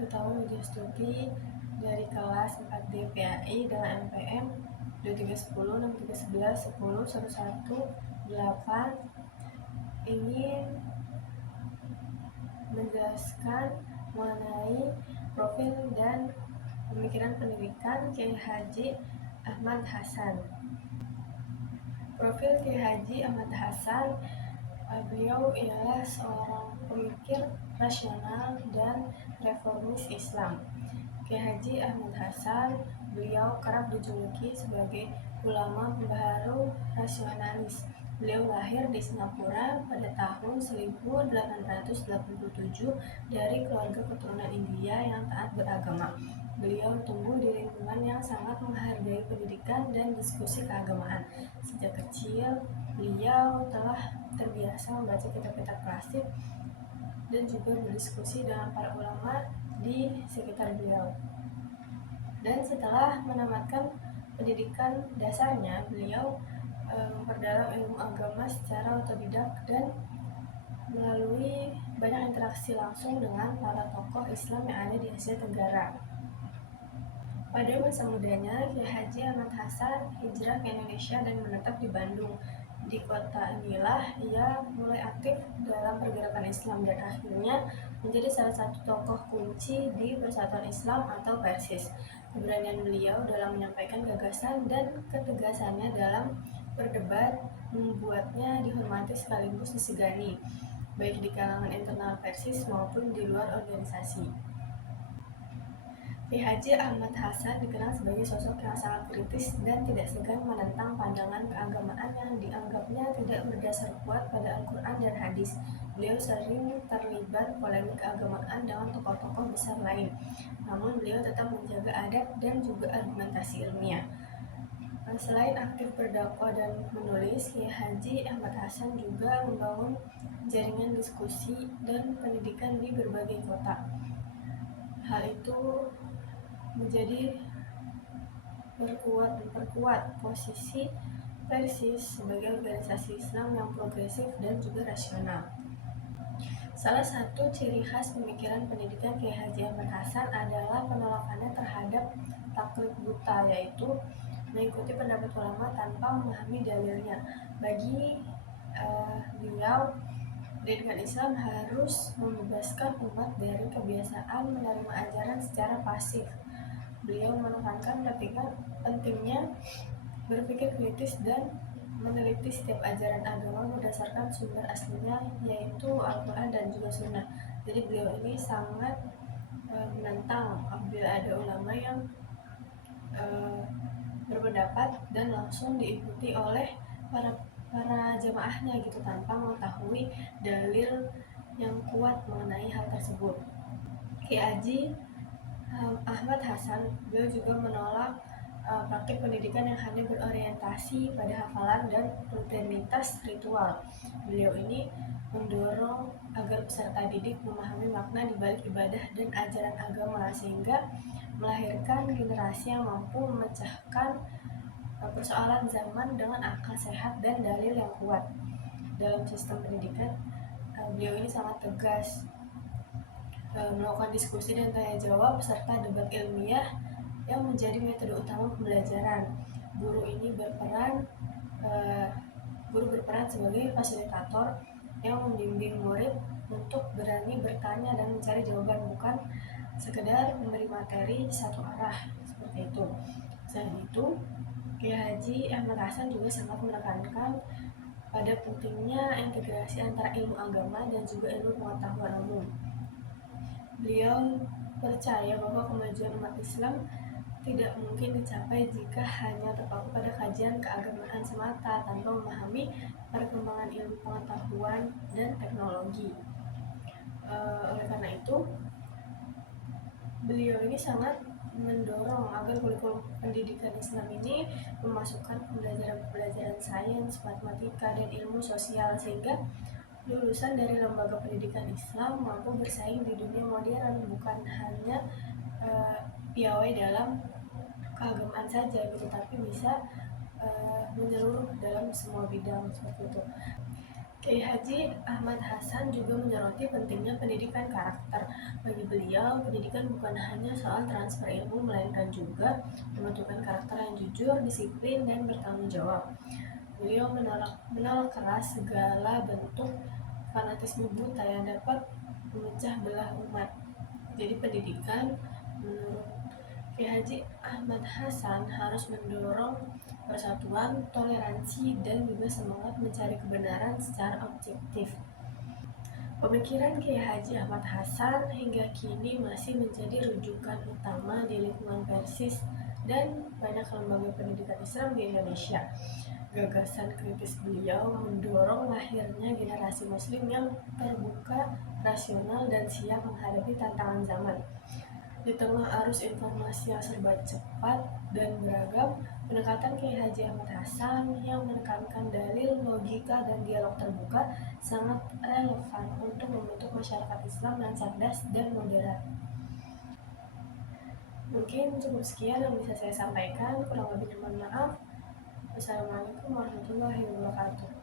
Utama Media Studi dari kelas 4D PAI dengan NPM 2310 6311 10 11 8 ingin menjelaskan mengenai profil dan pemikiran pendidikan Kiai Haji Ahmad Hasan. Profil Kiai Haji Ahmad Hasan, beliau ialah seorang pemikir rasional dan reformis Islam. Kiai Haji Ahmad Hasan, beliau kerap dijuluki sebagai ulama pembaharu rasionalis. Beliau lahir di Singapura pada tahun 1887 dari keluarga keturunan India yang taat beragama. Beliau tumbuh di lingkungan yang sangat menghargai pendidikan dan diskusi keagamaan. Sejak kecil, beliau telah terbiasa membaca kitab-kitab klasik dan juga berdiskusi dengan para ulama di sekitar beliau. Dan setelah menamatkan pendidikan dasarnya, beliau memperdalam ilmu agama secara otodidak dan melalui banyak interaksi langsung dengan para tokoh Islam yang ada di Asia Tenggara. Pada masa mudanya, Kiai Haji Ahmad Hasan hijrah ke Indonesia dan menetap di Bandung. Di kota inilah ia mulai aktif dalam pergerakan Islam dan akhirnya menjadi salah satu tokoh kunci di Persatuan Islam atau Persis. Keberanian beliau dalam menyampaikan gagasan dan ketegasannya dalam berdebat membuatnya dihormati sekaligus disegani, baik di kalangan internal Persis maupun di luar organisasi. Kiai Haji Ahmad Hasan dikenal sebagai sosok yang sangat kritis dan tidak segan menentang pandangan keagamaan yang dianggapnya tidak berdasar kuat pada Al-Quran dan Hadis. Beliau sering terlibat polemik keagamaan dengan tokoh-tokoh besar lain, namun beliau tetap menjaga adab dan juga argumentasi ilmiah. Selain aktif berdakwah dan menulis, Kiai Haji Ahmad Hasan juga membangun jaringan diskusi dan pendidikan di berbagai kota. Hal itu menjadi memperkuat posisi Persis sebagai organisasi Islam yang progresif dan juga rasional. Salah satu ciri khas pemikiran pendidikan Kiai Haji Ahmad Hasan adalah penolakannya terhadap taklid buta, yaitu mengikuti pendapat ulama tanpa memahami dalilnya. Bagi beliau, pendidikan Islam harus membebaskan umat dari kebiasaan menerima ajaran secara pasif. Beliau menekankan pentingnya berpikir kritis dan meneliti setiap ajaran agama berdasarkan sumber aslinya, yaitu Al-Quran dan juga Sunnah. Jadi beliau ini sangat menentang apabila ada ulama yang berpendapat dan langsung diikuti oleh para jamaahnya gitu tanpa mengetahui dalil yang kuat mengenai hal tersebut. Kiai Haji Ahmad Hasan, beliau juga menolak praktik pendidikan yang hanya berorientasi pada hafalan dan rutinitas ritual. Beliau ini mendorong agar peserta didik memahami makna di balik ibadah dan ajaran agama, sehingga melahirkan generasi yang mampu memecahkan persoalan zaman dengan akal sehat dan dalil yang kuat. Dalam sistem pendidikan, beliau ini sangat tegas melakukan diskusi dan tanya jawab serta debat ilmiah yang menjadi metode utama pembelajaran. Guru berperan sebagai fasilitator yang membimbing murid untuk berani bertanya dan mencari jawaban, bukan sekedar memberi materi satu arah seperti itu. Selain itu, Kiai Haji Ahmad Hasan juga sangat menekankan pada pentingnya integrasi antara ilmu agama dan juga ilmu pengetahuan umum. Beliau percaya bahwa kemajuan umat Islam tidak mungkin dicapai jika hanya terpaku pada kajian keagamaan semata tanpa memahami perkembangan ilmu pengetahuan dan teknologi. Oleh karena itu, beliau ini sangat mendorong agar kurikulum pendidikan Islam ini memasukkan pembelajaran sains, matematika, dan ilmu sosial sehingga lulusan dari lembaga pendidikan Islam mampu bersaing di dunia modern, bukan hanya piawai dalam keagamaan saja gitu, tapi bisa menyeluruh dalam semua bidang seperti itu. Kiai Haji Ahmad Hasan juga menyoroti pentingnya pendidikan karakter. Bagi beliau, pendidikan bukan hanya soal transfer ilmu, melainkan juga membentukkan karakter yang jujur, disiplin, dan bertanggung jawab. Beliau menolak keras segala bentuk fanatisme buta yang dapat memecah belah umat. Jadi pendidikan menurut Kiai Haji Ahmad Hasan harus mendorong persatuan, toleransi, dan juga semangat mencari kebenaran secara objektif. Pemikiran Kiai Haji Ahmad Hasan hingga kini masih menjadi rujukan utama di lingkungan Persis dan banyak lembaga pendidikan Islam di Indonesia. Gagasan kritis beliau mendorong lahirnya generasi muslim yang terbuka, rasional, dan siap menghadapi tantangan zaman. Di tengah arus informasi yang serba cepat dan beragam, pendekatan Kiai Haji Ahmad Hasan yang menekankan dalil, logika, dan dialog terbuka sangat relevan untuk membentuk masyarakat Islam yang cerdas dan moderat. Mungkin cukup sekian yang bisa saya sampaikan, kurang lebihnya mohon maaf. Wassalamualaikum warahmatullahi wabarakatuh.